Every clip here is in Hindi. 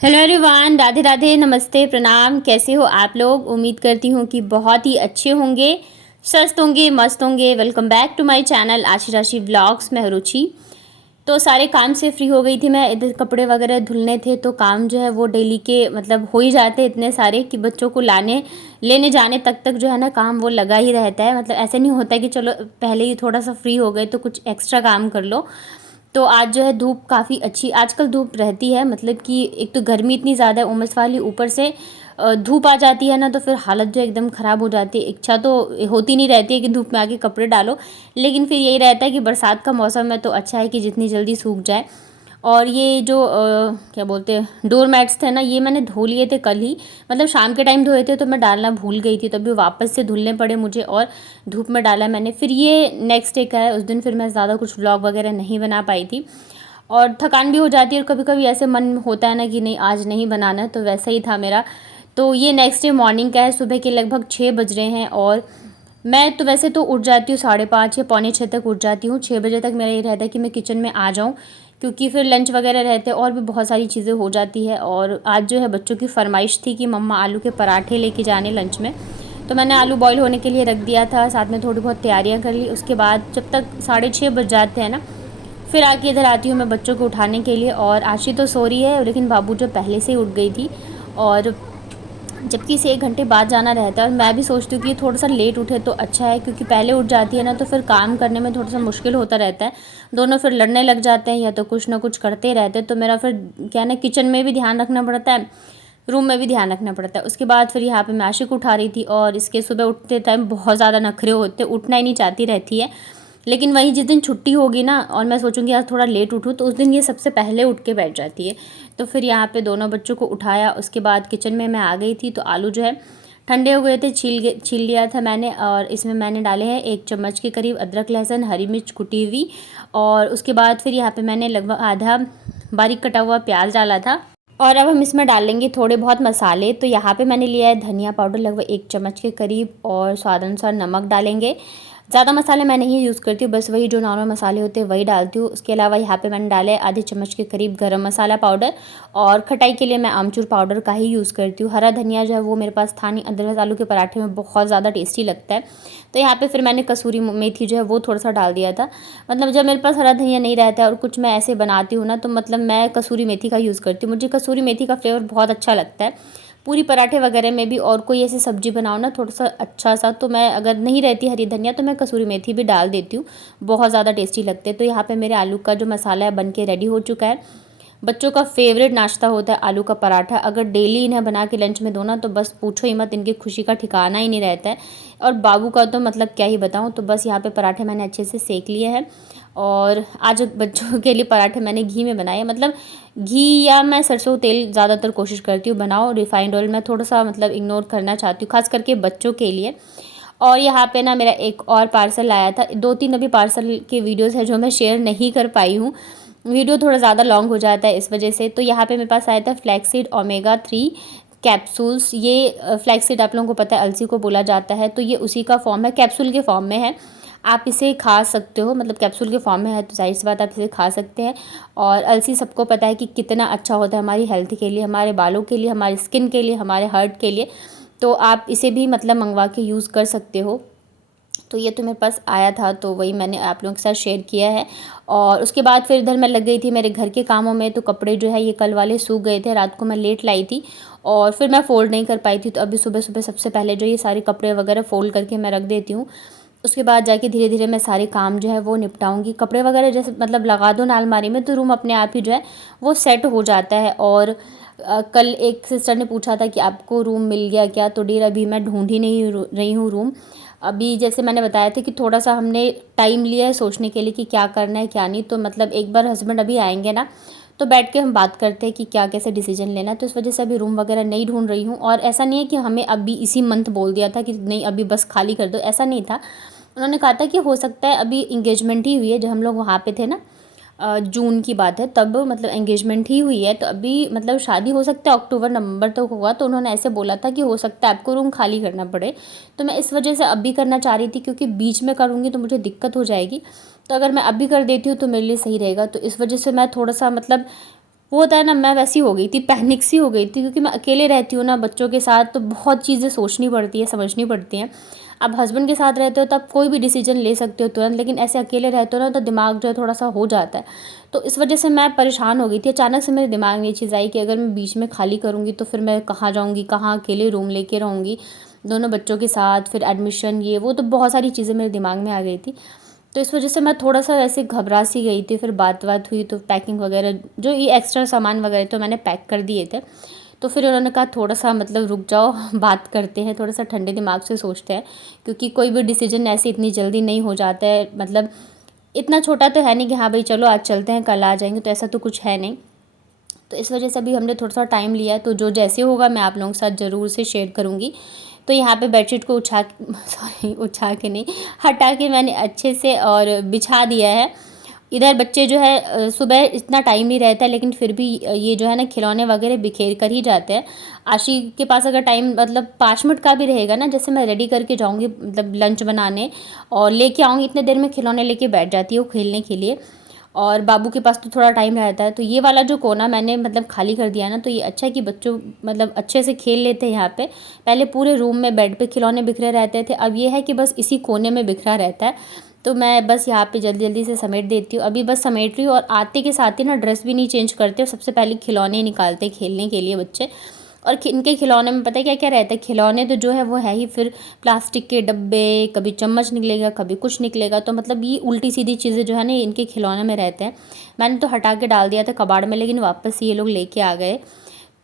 हेलो एवरीवन, राधे राधे, नमस्ते, प्रणाम। कैसे हो आप लोग? उम्मीद करती हूँ कि बहुत ही अच्छे होंगे, स्वस्थ होंगे, मस्त होंगे। Welcome back to my channel Ashi Rashi vlogs में रुचि। तो सारे काम से फ्री हो गई थी मैं। इधर कपड़े वगैरह धुलने थे तो काम जो है वो डेली के मतलब हो ही जाते हैं इतने सारे कि बच्चों को लाने लेने जाने तक जो है ना काम वो लगा ही रहता है। मतलब ऐसे नहीं होता है कि चलो पहले ही थोड़ा सा फ्री हो गए तो कुछ एक्स्ट्रा काम कर लो। तो आज जो है धूप काफ़ी अच्छी आजकल धूप रहती है। मतलब कि एक तो गर्मी इतनी ज़्यादा है उमस वाली, ऊपर से धूप आ जाती है ना तो फिर हालत जो एकदम ख़राब हो जाती है। इच्छा तो होती नहीं रहती है कि धूप में आके कपड़े डालो, लेकिन फिर यही रहता है कि बरसात का मौसम है तो अच्छा है कि जितनी जल्दी सूख जाए। और ये जो क्या बोलते हैं डोर मैट्स थे ना, ये मैंने धो लिए थे कल ही। मतलब शाम के टाइम धोए थे तो मैं डालना भूल गई थी, तो अभी वापस से धुलने पड़े मुझे और धूप में डाला मैंने। फिर ये नेक्स्ट डे का है, उस दिन फिर मैं ज़्यादा कुछ व्लॉग वगैरह नहीं बना पाई थी और थकान भी हो जाती है और कभी कभी ऐसे मन होता है ना कि नहीं आज नहीं बनाना है, तो वैसा ही था मेरा। तो ये नेक्स्ट डे मॉर्निंग का है, सुबह के लगभग 6 बज रहे हैं और मैं तो वैसे तो उठ जाती हूँ 5:30 या पौने 6 तक उठ जाती हूँ। 6 बजे तक मेरा ये रहता है कि मैं किचन में आ जाऊँ, क्योंकि फिर लंच वगैरह रहते हैं और भी बहुत सारी चीज़ें हो जाती है। और आज जो है बच्चों की फरमाइश थी कि मम्मा आलू के पराठे लेके जाने लंच में, तो मैंने आलू बॉईल होने के लिए रख दिया था, साथ में थोड़ी बहुत तैयारियां कर ली। उसके बाद जब तक 6:30 बज जाते हैं ना, फिर आके इधर आती हूँ मैं बच्चों को उठाने के लिए। और आशी तो सो रही है लेकिन बाबू जो पहले से ही उठ गई थी, और जबकि इसे 1 घंटे बाद जाना रहता है। और मैं भी सोचती हूँ कि थोड़ा सा लेट उठे तो अच्छा है, क्योंकि पहले उठ जाती है ना तो फिर काम करने में थोड़ा सा मुश्किल होता रहता है। दोनों फिर लड़ने लग जाते हैं या तो कुछ ना कुछ करते रहते हैं। तो मेरा फिर क्या है ना, किचन में भी ध्यान रखना पड़ता है, रूम में भी ध्यान रखना पड़ता है। उसके बाद फिर यहाँ पे मैं आशी को उठा रही थी और इसके सुबह उठते टाइम बहुत ज़्यादा नखरे होते, उठना ही नहीं चाहती रहती है। लेकिन वहीं जिस दिन छुट्टी होगी ना और मैं सोचूंगी आज थोड़ा लेट उठूँ, तो उस दिन ये सबसे पहले उठ के बैठ जाती है। तो फिर यहाँ पे दोनों बच्चों को उठाया, उसके बाद किचन में मैं आ गई थी। तो आलू जो है ठंडे हो गए थे, छील लिया था मैंने। और इसमें मैंने डाले हैं 1 चम्मच के करीब अदरक, लहसुन, हरी मिर्च कुटी हुई। और उसके बाद फिर यहाँ पे मैंने लगभग आधा बारीक कटा हुआ प्याज डाला था। और अब हम इसमें डालेंगे थोड़े बहुत मसाले। तो यहाँ पे मैंने लिया है धनिया पाउडर लगभग 1 चम्मच के करीब, और स्वाद अनुसार नमक डालेंगे। ज़्यादा मसाले मैं नहीं यूज़ करती हूँ, बस वही जो नॉर्मल मसाले होते हैं वही डालती हूँ। उसके अलावा यहाँ पे मैंने डाले आधे चम्मच के करीब गरम मसाला पाउडर, और खटाई के लिए मैं आमचूर पाउडर का ही यूज़ करती हूँ। हरा धनिया जो है वो मेरे पास था नहीं, अदरवाइज़ आलू के पराठे में बहुत ज़्यादा टेस्टी लगता है। तो यहाँ पे फिर मैंने कसूरी मेथी जो है वो थोड़ा सा डाल दिया था। मतलब जब मेरे पास हरा धनिया नहीं रहता है और कुछ मैं ऐसे बनाती हूँ ना, तो मतलब मैं कसूरी मेथी का यूज़ करती हूँ। मुझे कसूरी मेथी का फ्लेवर बहुत अच्छा लगता है पूरी पराठे वगैरह में भी। और कोई ऐसी सब्जी बनाओ ना थोड़ा सा अच्छा सा, तो मैं अगर नहीं रहती हरी धनिया तो मैं कसूरी मेथी भी डाल देती हूँ, बहुत ज़्यादा टेस्टी लगते हैं। तो यहाँ पे मेरे आलू का जो मसाला है बन के रेडी हो चुका है। बच्चों का फेवरेट नाश्ता होता है आलू का पराठा। अगर डेली इन्हें बना के लंच में दो ना तो बस पूछो ही मत, इनकी खुशी का ठिकाना ही नहीं रहता है। और बाबू का तो मतलब क्या ही बताऊँ। तो बस यहाँ पे पराठे मैंने अच्छे से सेक लिए हैं। और आज बच्चों के लिए पराठे मैंने घी में बनाए। मतलब घी या मैं सरसों तेल ज़्यादातर कोशिश करती हूँ बनाओ, रिफाइंड ऑयल मैं थोड़ा सा मतलब इग्नोर करना चाहती हूँ, खास करके बच्चों के लिए। और यहाँ पे ना मेरा एक और पार्सल आया था, 2-3 अभी पार्सल के वीडियोस है जो मैं शेयर नहीं कर पाई हूँ, वीडियो थोड़ा ज़्यादा लॉन्ग हो जाता है इस वजह से। तो यहाँ पे मेरे पास आया था फ्लैक्सीड ओमेगा 3 कैप्सूल्स। ये फ्लैक्सीड आप लोगों को पता है अलसी को बोला जाता है, तो ये उसी का फॉर्म है, कैप्सूल के फॉर्म में है। आप इसे खा सकते हो, मतलब कैप्सूल के फॉर्म में है तो जाहिर सी बात आप इसे खा सकते हैं। और अलसी सबको पता है कि कितना अच्छा होता है हमारी हेल्थ के लिए, हमारे बालों के लिए, हमारी स्किन के लिए, हमारे हार्ट के लिए। तो आप इसे भी मतलब मंगवा के यूज़ कर सकते हो। तो ये तो मेरे पास आया था तो वही मैंने आप लोगों के साथ शेयर किया है। और उसके बाद फिर इधर मैं लग गई थी मेरे घर के कामों में। तो कपड़े जो है ये कल वाले सूख गए थे, रात को मैं लेट लाई थी और फिर मैं फ़ोल्ड नहीं कर पाई थी। तो अभी सुबह सुबह सबसे पहले जो ये सारे कपड़े वगैरह फ़ोल्ड करके मैं रख देती हूँ। उसके बाद जाके धीरे धीरे मैं सारे काम जो है वो निपटाऊंगी। कपड़े वगैरह जैसे मतलब लगा दो ना अलमारी में तो रूम अपने आप ही जो है वो सेट हो जाता है। और कल एक सिस्टर ने पूछा था कि आपको रूम मिल गया क्या, तो डियर अभी मैं ढूंढ ही नहीं रही हूँ रूम। अभी जैसे मैंने बताया था कि थोड़ा सा हमने टाइम लिया है सोचने के लिए कि क्या करना है क्या नहीं। तो मतलब एक बार हस्बैंड अभी आएंगे ना तो बैठ के हम बात करते हैं कि क्या कैसे डिसीजन लेना है। तो इस वजह से अभी रूम वगैरह नहीं ढूंढ रही हूँ। और ऐसा नहीं है कि हमें अभी इसी मंथ बोल दिया था कि नहीं अभी बस खाली कर दो, ऐसा नहीं था। उन्होंने कहा था कि हो सकता है, अभी इंगेजमेंट ही हुई है जब हम लोग वहाँ पे थे ना, जून की बात है, तब मतलब एंगेजमेंट ही हुई है। तो अभी मतलब शादी हो सकता है अक्टूबर नवंबर तक होगा। तो उन्होंने ऐसे बोला था कि हो सकता है आपको रूम खाली करना पड़े। तो मैं इस वजह से अभी करना चाह रही थी, क्योंकि बीच में करूँगी तो मुझे दिक्कत हो जाएगी। तो अगर मैं अभी कर देती हूँ तो मेरे लिए सही रहेगा। तो इस वजह से मैं थोड़ा सा मतलब वो होता है ना, मैं वैसी हो गई थी, पैनिक सी हो गई थी, क्योंकि मैं अकेले रहती हूँ ना बच्चों के साथ, तो बहुत चीज़ें सोचनी पड़ती है, समझनी पड़ती हैं। अब हस्बैंड के साथ रहते हो तब कोई भी डिसीजन ले सकते हो तुरंत, लेकिन ऐसे अकेले रहते हो ना तो दिमाग जो है थोड़ा सा हो जाता है। तो इस वजह से मैं परेशान हो गई थी। अचानक से मेरे दिमाग में ये चीज़ आई कि अगर मैं बीच में खाली करूँगी तो फिर मैं कहाँ जाऊँगी, कहाँ अकेले रूम लेके रहूँगी दोनों बच्चों के साथ, फिर एडमिशन ये वो, तो बहुत सारी चीज़ें मेरे दिमाग में आ गई थी। तो इस वजह से मैं थोड़ा सा वैसे घबरा सी गई थी। फिर बात हुई तो पैकिंग वगैरह जो ये एक्स्ट्रा सामान वगैरह तो मैंने पैक कर दिए थे। तो फिर उन्होंने कहा थोड़ा सा मतलब रुक जाओ, बात करते हैं, थोड़ा सा ठंडे दिमाग से सोचते हैं, क्योंकि कोई भी डिसीजन ऐसे इतनी जल्दी नहीं हो जाता है। मतलब इतना छोटा तो है नहीं कि हाँ भाई चलो आज चलते हैं कल आ जाएंगे, तो ऐसा तो कुछ है नहीं। तो इस वजह से अभी हमने थोड़ा सा टाइम लिया है, तो जो जैसे होगा मैं आप लोगों के साथ ज़रूर से शेयर करूँगी। तो यहाँ पे बेडशीट को सॉरी उठा के नहीं, हटा के मैंने अच्छे से और बिछा दिया है। इधर बच्चे जो है सुबह इतना टाइम नहीं रहता है, लेकिन फिर भी ये जो है ना खिलौने वगैरह बिखेर कर ही जाते हैं। आशी के पास अगर टाइम मतलब 5 मिनट का भी रहेगा ना, जैसे मैं रेडी करके जाऊँगी मतलब लंच बनाने और लेके आऊँगी, इतने देर में खिलौने लेके बैठ जाती है वो खेलने के लिए। और बाबू के पास तो थोड़ा टाइम रहता है। तो ये वाला जो कोना मैंने मतलब खाली कर दिया ना, तो ये अच्छा है कि बच्चों मतलब अच्छे से खेल लेते हैं यहाँ पे। पहले पूरे रूम में बेड पे खिलौने बिखरे रहते थे, अब ये है कि बस इसी कोने में बिखरा रहता है। तो मैं बस यहाँ पे जल्दी जल्दी से समेट देती हूँ, अभी बस समेट रही हूँ। और आते के साथ ही ना ड्रेस भी नहीं चेंज करते, सबसे पहले खिलौने निकालते खेलने के लिए बच्चे। और इनके खिलौने में पता है क्या क्या रहता है, खिलौने तो जो है वो है ही, फिर प्लास्टिक के डब्बे, कभी चम्मच निकलेगा कभी कुछ निकलेगा, तो मतलब ये उल्टी सीधी चीज़ें जो है ना इनके खिलौने में रहते हैं। मैंने तो हटा के डाल दिया था कबाड़ में, लेकिन वापस ये लोग लेके आ गए।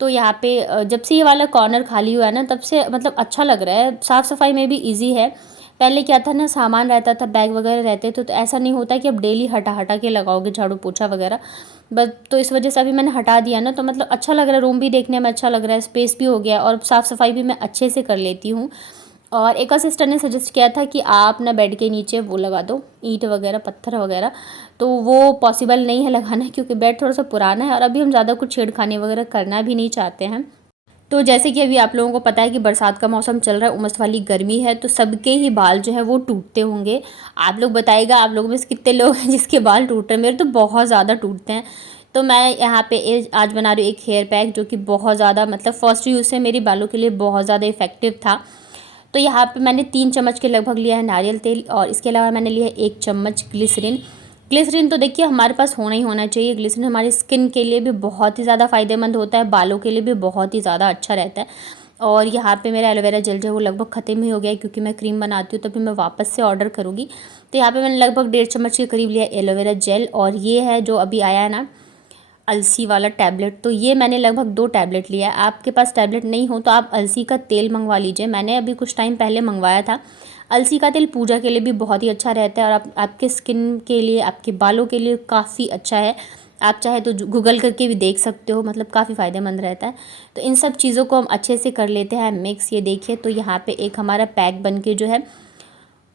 तो यहाँ पे जब से ये वाला कॉर्नर खाली हुआ है ना, तब से मतलब अच्छा लग रहा है, साफ़ सफाई में भी ईजी है। पहले क्या था ना, सामान रहता था, बैग वगैरह रहते तो ऐसा नहीं होता कि अब डेली हटा हटा के लगाओगे झाड़ू पोछा वगैरह। बस तो इस वजह से अभी मैंने हटा दिया ना, तो मतलब अच्छा लग रहा है, रूम भी देखने में अच्छा लग रहा है, स्पेस भी हो गया और साफ़ सफाई भी मैं अच्छे से कर लेती हूँ। और एक और सिस्टर ने सजेस्ट किया था कि आप ना बेड के नीचे वो लगा दो, ईंट वगैरह पत्थर वगैरह। तो वो पॉसिबल नहीं है लगाना, क्योंकि बेड थोड़ा सा पुराना है और अभी हम ज़्यादा कुछ छेड़खानी वगैरह करना भी नहीं चाहते हैं। तो जैसे कि अभी आप लोगों को पता है कि बरसात का मौसम चल रहा है, उमस वाली गर्मी है, तो सबके ही बाल जो है वो टूटते होंगे। आप लोग बताइएगा, आप लोगों में से कितने लोग हैं जिसके बाल टूट रहे हैं? मेरे तो बहुत ज़्यादा टूटते हैं। तो मैं यहाँ पे आज बना रही हूँ एक हेयर पैक, जो कि बहुत ज़्यादा मतलब फर्स्ट यूज़ से मेरे बालों के लिए बहुत ज़्यादा इफेक्टिव था। तो यहाँ पे मैंने 3 चम्मच के लगभग लिया है नारियल तेल, और इसके अलावा मैंने लिया है 1 चम्मच ग्लिसरीन। ग्लिसरीन तो देखिए हमारे पास होना ही होना चाहिए। ग्लिसरीन हमारी स्किन के लिए भी बहुत ही ज़्यादा फ़ायदेमंद होता है, बालों के लिए भी बहुत ही ज़्यादा अच्छा रहता है। और यहाँ पे मेरा एलोवेरा जेल जो है वो लगभग ख़त्म ही हो गया है, क्योंकि मैं क्रीम बनाती हूँ, तभी मैं वापस से ऑर्डर करूँगी। तो यहाँ पे मैंने लगभग 1.5 चम्मच के करीब लिया एलोवेरा जेल, और ये है जो अभी आया है ना अलसी वाला टैबलेट, तो ये मैंने लगभग 2 टैबलेट लिया है। आपके पास टैबलेट नहीं हो तो आप अलसी का तेल मंगवा लीजिए, मैंने अभी कुछ टाइम पहले मंगवाया था। अलसी का तेल पूजा के लिए भी बहुत ही अच्छा रहता है, और आपके स्किन के लिए, आपके बालों के लिए काफ़ी अच्छा है। आप चाहे तो गूगल करके भी देख सकते हो, मतलब काफ़ी फ़ायदेमंद रहता है। तो इन सब चीज़ों को हम अच्छे से कर लेते हैं मिक्स। ये देखिए, तो यहाँ पे एक हमारा पैक बन के जो है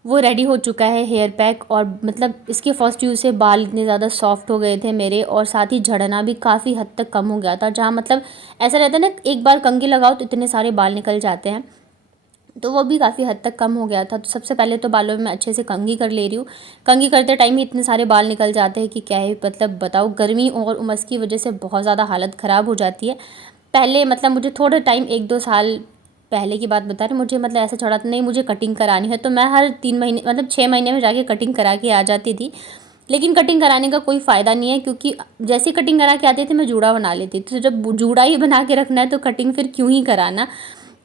वो रेडी हो चुका है, हेयर पैक। और मतलब इसके फर्स्ट यूज़ से बाल इतने ज़्यादा सॉफ्ट हो गए थे मेरे, और साथ ही झड़ना भी काफ़ी हद तक कम हो गया था। जहाँ मतलब ऐसा रहता है ना, एक बार कंघी लगाओ तो इतने सारे बाल निकल जाते हैं, तो वो भी काफ़ी हद तक कम हो गया था। तो सबसे पहले तो बालों में मैं अच्छे से कंघी कर ले रही हूँ। कंघी करते टाइम ही इतने सारे बाल निकल जाते हैं कि क्या है, मतलब बताओ, गर्मी और उमस की वजह से बहुत ज़्यादा हालत ख़राब हो जाती है। पहले मतलब मुझे थोड़ा टाइम, 1-2 साल पहले की बात बता रही, मुझे मतलब ऐसा चढ़ा था नहीं मुझे कटिंग करानी है, तो मैं हर 3 महीने मतलब 6 महीने में जाके कटिंग करा के आ जाती थी। लेकिन कटिंग कराने का कोई फ़ायदा नहीं है, क्योंकि जैसे कटिंग करा के आती थी मैं जूड़ा बना लेती थी। तो जब जूड़ा ही बना के रखना है तो कटिंग फिर क्यों ही कराना।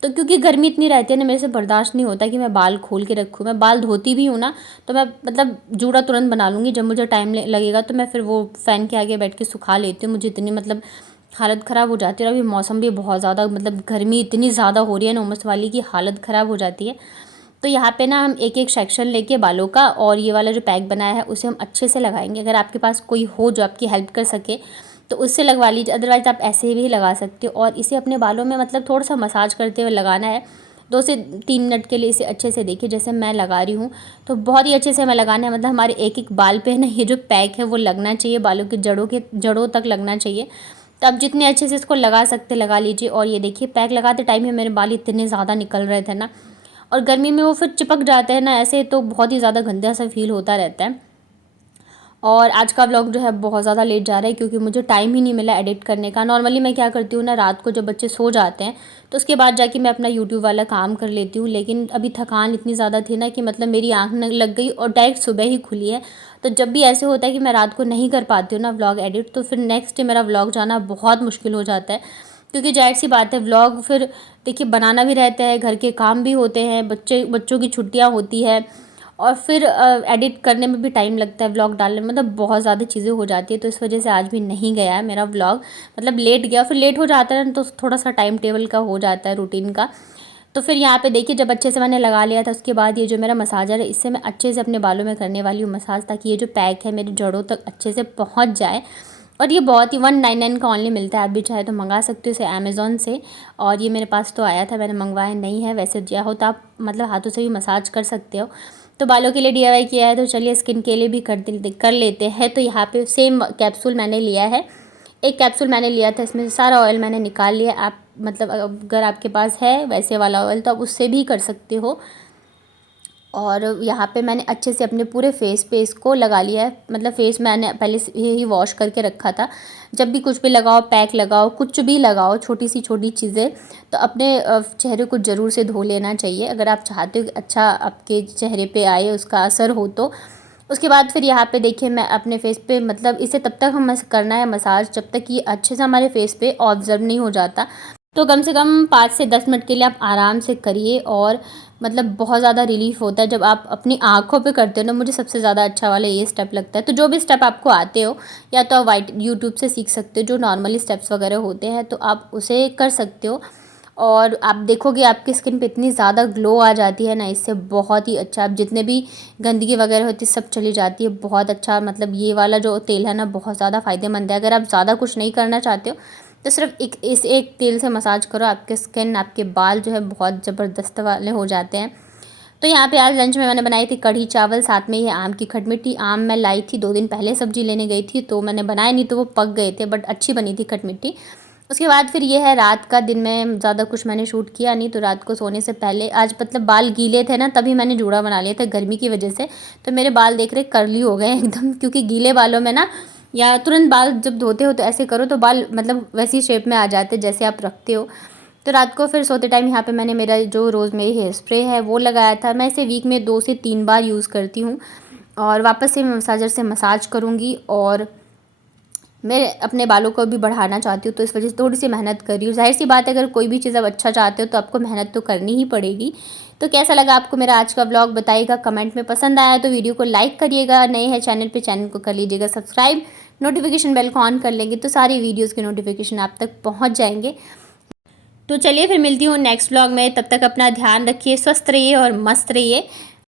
तो क्योंकि गर्मी इतनी रहती है ना, मेरे से बर्दाश्त नहीं होता कि मैं बाल खोल के रखूँ। मैं बाल धोती भी हूँ ना, तो मैं मतलब जूड़ा तुरंत बना लूँगी। जब मुझे टाइम लगेगा तो मैं फिर वो फ़ैन के आगे बैठ के सुखा लेती हूँ। मुझे इतनी मतलब हालत ख़राब हो जाती है, और अभी मौसम भी बहुत ज़्यादा मतलब गर्मी इतनी ज़्यादा हो रही है ना उमस वाली, की हालत ख़राब हो जाती है। तो यहाँ पे ना हम एक एक सेक्शन लेके बालों का, और ये वाला जो पैक बनाया है उसे हम अच्छे से लगाएंगे। अगर आपके पास कोई हो जो आपकी हेल्प कर सके तो उससे लगवा लीजिए, अदरवाइज़ आप ऐसे भी लगा सकते हो। और इसे अपने बालों में मतलब थोड़ा सा मसाज करते हुए लगाना है, 2 से 3 मिनट के लिए इसे अच्छे से। देखिए जैसे मैं लगा रही हूँ, तो बहुत ही अच्छे से हमें लगाना है, मतलब हमारे एक एक बाल पे ना ये जो पैक है वो लगना चाहिए, बालों के जड़ों तक लगना चाहिए। तो आप जितने अच्छे से इसको लगा सकते लगा लीजिए। और ये देखिए, पैक लगाते टाइम ही मेरे बाल इतने ज़्यादा निकल रहे थे ना, और गर्मी में वो फिर चिपक जाते हैं ना ऐसे, तो बहुत ही ज़्यादा गंदा सा फील होता रहता है। और आज का व्लॉग जो है बहुत ज़्यादा लेट जा रहा है क्योंकि मुझे टाइम ही नहीं मिला एडिट करने का। नॉर्मली मैं क्या करती हूँ ना, रात को जब बच्चे सो जाते हैं तो उसके बाद जाके मैं अपना यूट्यूब वाला काम कर लेती हूँ, लेकिन अभी थकान इतनी ज़्यादा थी ना कि मतलब मेरी आँख न लग गई और डायरेक्ट सुबह ही खुली है। तो जब भी ऐसे होता है कि मैं रात को नहीं कर पाती हूँ ना व्लॉग एडिट, तो फिर नेक्स्ट डे मेरा व्लॉग जाना बहुत मुश्किल हो जाता है, क्योंकि जाहिर सी बात है व्लॉग फिर देखिए बनाना भी रहता है, घर के काम भी होते हैं, बच्चों की छुट्टियाँ होती है और फिर एडिट करने में भी टाइम लगता है, व्लॉग डालने में मतलब बहुत ज़्यादा चीज़ें हो जाती है। तो इस वजह से आज भी नहीं गया है मेरा व्लॉग, मतलब लेट गया। फिर लेट हो जाता है ना तो थोड़ा सा टाइम टेबल का हो जाता है, रूटीन का। तो फिर यहाँ पे देखिए जब अच्छे से मैंने लगा लिया था, उसके बाद ये जो मेरा मसाजर है इससे मैं अच्छे से अपने बालों में करने वाली हूँ मसाज, ताकि ये जो पैक है मेरी जड़ों तक अच्छे से पहुँच जाए। और ये बहुत ही 199 का ऑनली मिलता है, आप भी चाहे तो मंगा सकते हो इसे अमेज़ॉन से। और ये मेरे पास तो आया था, मैंने मंगवाया नहीं है। वैसे जो हो तो आप मतलब हाथों से भी मसाज कर सकते हो। तो बालों के लिए DIY किया है, तो चलिए स्किन के लिए भी कर लेते हैं। तो यहाँ पे सेम कैप्सूल मैंने लिया है, एक कैप्सूल मैंने लिया था, इसमें से सारा ऑयल मैंने निकाल लिया। आप मतलब अगर आपके पास है वैसे वाला ऑयल तो आप उससे भी कर सकते हो। और यहाँ पे मैंने अच्छे से अपने पूरे फेस पे इसको लगा लिया है, मतलब फेस मैंने पहले से ही वॉश करके रखा था। जब भी कुछ भी लगाओ, पैक लगाओ, कुछ भी लगाओ, छोटी सी छोटी चीज़ें, तो अपने चेहरे को ज़रूर से धो लेना चाहिए, अगर आप चाहते हो कि अच्छा आपके चेहरे पे आए, उसका असर हो तो। उसके बाद फिर यहाँ पे देखिए मैं अपने फेस पे मतलब इसे तब तक हम करना है मसाज जब तक ये अच्छे से हमारे फेस पे ऑब्जर्व नहीं हो जाता। तो कम से कम 5 से 10 मिनट के लिए आप आराम से करिए, और मतलब बहुत ज़्यादा रिलीफ होता है जब आप अपनी आँखों पे करते हो ना। मुझे सबसे ज़्यादा अच्छा वाला ये स्टेप लगता है। तो जो भी स्टेप आपको आते हो, या तो आप यूट्यूब से सीख सकते हो, जो नॉर्मली स्टेप्स वगैरह होते हैं तो आप उसे कर सकते हो। और आप देखोगे आपकी स्किन पे इतनी ज़्यादा ग्लो आ जाती है ना, इससे बहुत ही अच्छा, आप जितने भी गंदगी वगैरह होती है सब चली जाती है। बहुत अच्छा, मतलब ये वाला जो तेल है ना बहुत ज़्यादा फ़ायदेमंद है। अगर आप ज़्यादा कुछ नहीं करना चाहते हो तो सिर्फ इस एक तेल से मसाज करो, आपके स्किन, आपके बाल जो है बहुत ज़बरदस्त वाले हो जाते हैं। तो यहाँ पे आज लंच में मैंने बनाई थी कढ़ी चावल, साथ में ये आम की खटमिट्ठी। आम मैं लाई थी 2 दिन पहले, सब्जी लेने गई थी तो मैंने बनाया नहीं, तो वो पक गए थे, बट अच्छी बनी थी खटमिट्ठी। उसके बाद फिर ये है रात का, दिन में ज़्यादा कुछ मैंने शूट किया नहीं। तो रात को सोने से पहले आज मतलब बाल गीले थे ना, तभी मैंने जूड़ा बना लिया था गर्मी की वजह से। तो मेरे बाल देख रहे कर्ली हो गए एकदम, क्योंकि गीले बालों में ना, या तुरंत बाल जब धोते हो तो ऐसे करो तो बाल मतलब वैसी शेप में आ जाते जैसे आप रखते हो। तो रात को फिर सोते टाइम यहाँ पे मैंने मेरा जो रोज़मेरी हेयर स्प्रे है वो लगाया था। मैं इसे वीक में 2 से 3 बार यूज़ करती हूँ, और वापस से मैं मसाजर से मसाज करूँगी। और मैं अपने बालों को भी बढ़ाना चाहती हूँ, तो इस वजह से थोड़ी सी मेहनत कर रही हूँ। ज़ाहिर सी बात है, अगर कोई भी चीज़ आप अच्छा चाहते हो तो आपको मेहनत तो करनी ही पड़ेगी। तो कैसा लगा आपको मेरा आज का व्लॉग बताइएगा कमेंट में। पसंद आया तो वीडियो को लाइक करिएगा, नए हैं चैनल पे चैनल को कर लीजिएगा सब्सक्राइब, नोटिफिकेशन बेल को ऑन कर लेंगे तो सारी वीडियोज़ के नोटिफिकेशन आप तक पहुँच जाएंगे। तो चलिए फिर मिलती हूँ नेक्स्ट व्लॉग में, तब तक अपना ध्यान रखिए, स्वस्थ रहिए और मस्त रहिए।